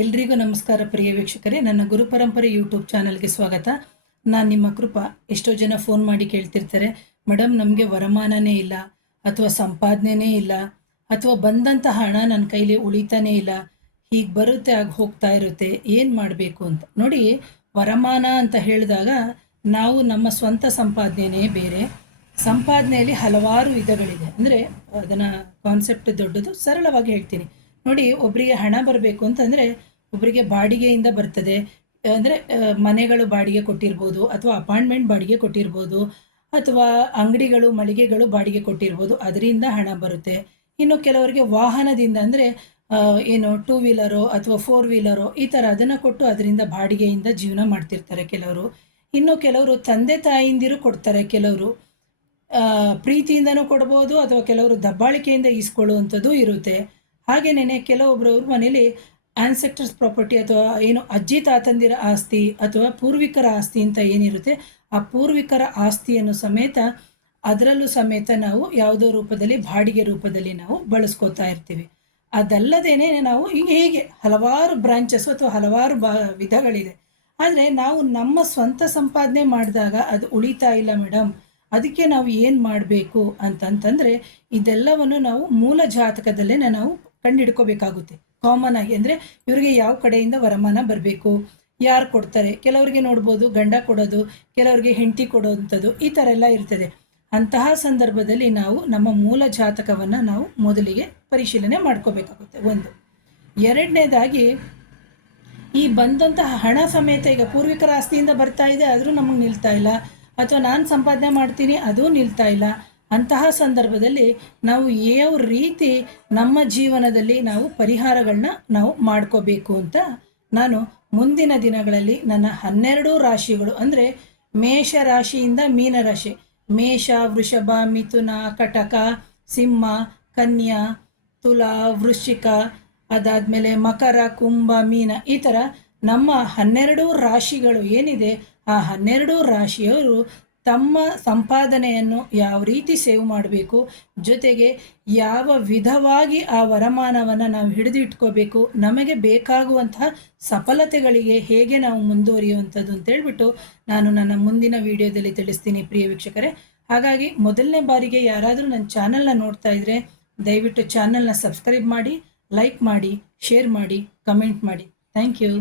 ಎಲ್ರಿಗೂ ನಮಸ್ಕಾರ ಪ್ರಿಯ ವೀಕ್ಷಕರೇ, ನನ್ನ ಗುರುಪರಂಪರೆ ಯೂಟ್ಯೂಬ್ ಚಾನಲ್ಗೆ ಸ್ವಾಗತ. ನಾನು ನಿಮ್ಮ ಕೃಪಾ. ಎಷ್ಟೋ ಜನ ಫೋನ್ ಮಾಡಿ ಕೇಳ್ತಿರ್ತಾರೆ, ಮೇಡಮ್ ನಮಗೆ ವರಮಾನನೇ ಇಲ್ಲ, ಅಥವಾ ಸಂಪಾದನೆನೇ ಇಲ್ಲ, ಅಥವಾ ಬಂದಂಥ ಹಣ ನನ್ನ ಕೈಲಿ ಉಳಿತಾನೇ ಇಲ್ಲ, ಹೀಗೆ ಬರುತ್ತೆ ಆಗ ಹೋಗ್ತಾ ಇರುತ್ತೆ, ಏನು ಮಾಡಬೇಕು ಅಂತ. ನೋಡಿ, ವರಮಾನ ಅಂತ ಹೇಳಿದಾಗ ನಾವು ನಮ್ಮ ಸ್ವಂತ ಸಂಪಾದನೆಯೇ ಬೇರೆ. ಸಂಪಾದನೆಯಲ್ಲಿ ಹಲವಾರು ವಿಧಗಳಿದೆ. ಅಂದರೆ ಅದನ್ನು ಕಾನ್ಸೆಪ್ಟ್ ದೊಡ್ಡದು, ಸರಳವಾಗಿ ಹೇಳ್ತೀನಿ ನೋಡಿ. ಒಬ್ಬರಿಗೆ ಹಣ ಬರಬೇಕು ಅಂತಂದರೆ ಒಬ್ಬರಿಗೆ ಬಾಡಿಗೆಯಿಂದ ಬರ್ತದೆ. ಅಂದರೆ ಮನೆಗಳು ಬಾಡಿಗೆ ಕೊಟ್ಟಿರ್ಬೋದು, ಅಥವಾ ಅಪಾರ್ಟ್ಮೆಂಟ್ ಬಾಡಿಗೆ ಕೊಟ್ಟಿರ್ಬೋದು, ಅಥವಾ ಅಂಗಡಿಗಳು ಮಳಿಗೆಗಳು ಬಾಡಿಗೆ ಕೊಟ್ಟಿರ್ಬೋದು, ಅದರಿಂದ ಹಣ ಬರುತ್ತೆ. ಇನ್ನು ಕೆಲವರಿಗೆ ವಾಹನದಿಂದ ಅಂದರೆ ಏನು ಟೂ ವೀಲರೋ ಅಥವಾ ಫೋರ್ ವೀಲರೋ ಈ ಥರ ಅದನ್ನು ಕೊಟ್ಟು ಅದರಿಂದ ಬಾಡಿಗೆಯಿಂದ ಜೀವನ ಮಾಡ್ತಿರ್ತಾರೆ ಕೆಲವರು. ಇನ್ನು ಕೆಲವರು ತಂದೆ ತಾಯಿಂದಿರು ಕೊಡ್ತಾರೆ, ಕೆಲವರು ಪ್ರೀತಿಯಿಂದನೂ ಕೊಡ್ಬೋದು, ಅಥವಾ ಕೆಲವರು ದಬ್ಬಾಳಿಕೆಯಿಂದ ಈಸ್ಕೊಳ್ಳುವಂಥದ್ದು ಇರುತ್ತೆ. ಹಾಗೆಯೇ ಕೆಲವೊಬ್ಬರವ್ರ ಮನೇಲಿ ಆನ್ಸೆಕ್ಟರ್ಸ್ ಪ್ರಾಪರ್ಟಿ ಅಥವಾ ಏನು ಅಜ್ಜಿ ತಾತಂದಿರ ಆಸ್ತಿ ಅಥವಾ ಪೂರ್ವಿಕರ ಆಸ್ತಿ ಅಂತ ಏನಿರುತ್ತೆ, ಆ ಪೂರ್ವಿಕರ ಆಸ್ತಿಯನ್ನು ಸಮೇತ ಅದರಲ್ಲೂ ಸಮೇತ ನಾವು ಯಾವುದೋ ರೂಪದಲ್ಲಿ ಬಾಡಿಗೆ ರೂಪದಲ್ಲಿ ನಾವು ಬಳಸ್ಕೋತಾ ಇರ್ತೀವಿ. ಅದಲ್ಲದೇನೆ ನಾವು ಹೀಗೆ ಹಲವಾರು ಬ್ರಾಂಚಸ್ ಅಥವಾ ಹಲವಾರು ವಿಧಗಳಿದೆ. ಆದರೆ ನಾವು ನಮ್ಮ ಸ್ವಂತ ಸಂಪಾದನೆ ಮಾಡಿದಾಗ ಅದು ಉಳಿತಾ ಇಲ್ಲ ಮೇಡಮ್, ಅದಕ್ಕೆ ನಾವು ಏನು ಮಾಡಬೇಕು ಅಂತಂತಂದರೆ ಇದೆಲ್ಲವನ್ನು ನಾವು ಮೂಲ ಜಾತಕದಲ್ಲೇ ನಾವು ಕಂಡುಹಿಡ್ಕೋಬೇಕಾಗುತ್ತೆ. ಕಾಮನ್ ಆಗಿ ಅಂದರೆ ಇವರಿಗೆ ಯಾವ ಕಡೆಯಿಂದ ವರಮಾನ ಬರಬೇಕು, ಯಾರು ಕೊಡ್ತಾರೆ. ಕೆಲವರಿಗೆ ನೋಡ್ಬೋದು ಗಂಡ ಕೊಡೋದು, ಕೆಲವರಿಗೆ ಹೆಂಡತಿ ಕೊಡೋವಂಥದ್ದು, ಈ ಥರ ಎಲ್ಲ ಇರ್ತದೆ. ಅಂತಹ ಸಂದರ್ಭದಲ್ಲಿ ನಾವು ನಮ್ಮ ಮೂಲ ಜಾತಕವನ್ನು ನಾವು ಮೊದಲಿಗೆ ಪರಿಶೀಲನೆ ಮಾಡ್ಕೋಬೇಕಾಗುತ್ತೆ. ಒಂದು. ಎರಡನೇದಾಗಿ, ಈ ಬಂದಂತಹ ಹಣ ಸಮೇತ ಈಗ ಪೂರ್ವಿಕರ ಆಸ್ತಿಯಿಂದ ಬರ್ತಾ ಇದೆ, ಆದರೂ ನಮಗೆ ನಿಲ್ತಾ ಇಲ್ಲ, ಅಥವಾ ನಾನು ಸಂಪಾದನೆ ಮಾಡ್ತೀನಿ ಅದೂ ನಿಲ್ತಾ ಇಲ್ಲ. ಅಂತಹ ಸಂದರ್ಭದಲ್ಲಿ ನಾವು ಯಾವ ರೀತಿ ನಮ್ಮ ಜೀವನದಲ್ಲಿ ನಾವು ಪರಿಹಾರಗಳನ್ನ ನಾವು ಮಾಡ್ಕೋಬೇಕು ಅಂತ ನಾನು ಮುಂದಿನ ದಿನಗಳಲ್ಲಿ ನನ್ನ 12 ರಾಶಿಗಳು, ಅಂದರೆ ಮೇಷ ರಾಶಿಯಿಂದ ಮೀನ ರಾಶಿ, ಮೇಷ, ವೃಷಭ, ಮಿಥುನ, ಕಟಕ, ಸಿಂಹ, ಕನ್ಯಾ, ತುಲಾ, ವೃಶ್ಚಿಕ, ಅದಾದಮೇಲೆ ಮಕರ, ಕುಂಭ, ಮೀನ, ಈ ಥರ ನಮ್ಮ 12 ರಾಶಿಗಳು ಏನಿದೆ, ಆ 12 ರಾಶಿಯವರು ತಮ್ಮ ಸಂಪಾದನೆಯನ್ನು ಯಾವ ರೀತಿ ಸೇವ್ ಮಾಡಬೇಕು, ಜೊತೆಗೆ ಯಾವ ವಿಧವಾಗಿ ಆ ವರಮಾನವನ್ನು ನಾವು ಹಿಡಿದಿಟ್ಕೋಬೇಕು, ನಮಗೆ ಬೇಕಾಗುವಂತಹ ಸಫಲತೆಗಳಿಗೆ ಹೇಗೆ ನಾವು ಮುಂದುವರಿಯುವಂಥದ್ದು ಅಂತೇಳ್ಬಿಟ್ಟು ನಾನು ನನ್ನ ಮುಂದಿನ ವಿಡಿಯೋದಲ್ಲಿ ತಿಳಿಸ್ತೀನಿ ಪ್ರಿಯ ವೀಕ್ಷಕರೇ. ಹಾಗಾಗಿ ಮೊದಲನೇ ಬಾರಿಗೆ ಯಾರಾದರೂ ನನ್ನ ಚಾನಲ್ನ ನೋಡ್ತಾ ಇದ್ದರೆ ದಯವಿಟ್ಟು ಚಾನಲ್ನ ಸಬ್ಸ್ಕ್ರೈಬ್ ಮಾಡಿ, ಲೈಕ್ ಮಾಡಿ, ಶೇರ್ ಮಾಡಿ, ಕಮೆಂಟ್ ಮಾಡಿ. Thank you.